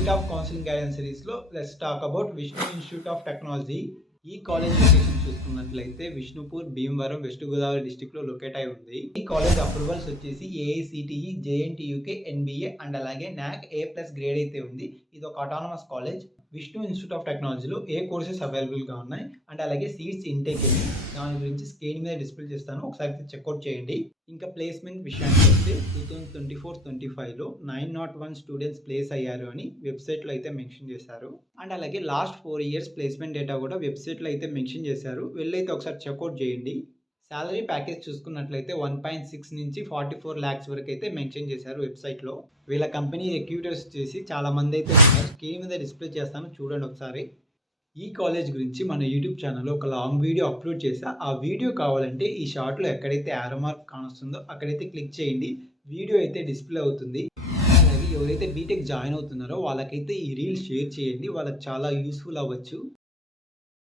State of counselling guidance సిరీస్లో let's talk about Vishnu institute of technology. ఈ college location చూసుకున్నట్లయితే Vishnupur, Bhimavaram, west Godavari డిస్టిక్లో locate అయి ఉంది. ఈ కాలేజ్ అప్రూవల్స్ వచ్చేసి ఏఐసిటిఈ, జేఎన్టీయూకే, ఎన్బిఏ అండ్ అలాగే నాక్ A+ గ్రేడ్ అయితే ఉంది. ఇది ఒక autonomous college. Vishnu institute of టెక్నాలజీలో ఏ కోర్సెస్ అవైలబుల్గా ఉన్నాయి అండ్ అలాగే సీట్స్ ఇంటేక్ ఏంటి, దాని గురించి స్క్రీన్ మీద డిస్ప్లే చేస్తాను, ఒకసారి చెక్అవుట్ చేయండి. ఇంకా ప్లేస్మెంట్ విషయానికి వస్తే 2024-25లో 901 స్టూడెంట్స్ ప్లేస్ అయ్యారు అని వెబ్సైట్లో అయితే మెన్షన్ చేశారు. అండ్ అలాగే లాస్ట్ 4 ఇయర్స్ ప్లేస్మెంట్ డేటా కూడా వెబ్సైట్లో అయితే మెన్షన్ చేశారు. వెళ్ళైతే ఒకసారి చెక్అవుట్ చేయండి. సాలరీ ప్యాకేజ్ చూసుకున్నట్లయితే 1.6 నుంచి 44 lakhs వరకు అయితే మెన్షన్ చేశారు వెబ్సైట్లో. వీళ్ళ కంపెనీ రిక్రూటర్స్ చేసి చాలా మంది అయితే ఉన్నారు. స్క్రీన్ మీద డిస్ప్లే చేస్తాను, చూడండి ఒకసారి. ఈ కాలేజ్ గురించి మన యూట్యూబ్ ఛానల్లో ఒక లాంగ్ వీడియో అప్లోడ్ చేసా. ఆ వీడియో కావాలంటే ఈ షార్ట్లో ఎక్కడైతే యారో మార్క్ కానొస్తుందో అక్కడైతే క్లిక్ చేయండి. వీడియో అయితే డిస్ప్లే అవుతుంది. అలాగే ఎవరైతే బీటెక్ జాయిన్ అవుతున్నారో వాళ్ళకైతే ఈ రీల్ షేర్ చేయండి, వాళ్ళకి చాలా యూస్ఫుల్ అవ్వచ్చు.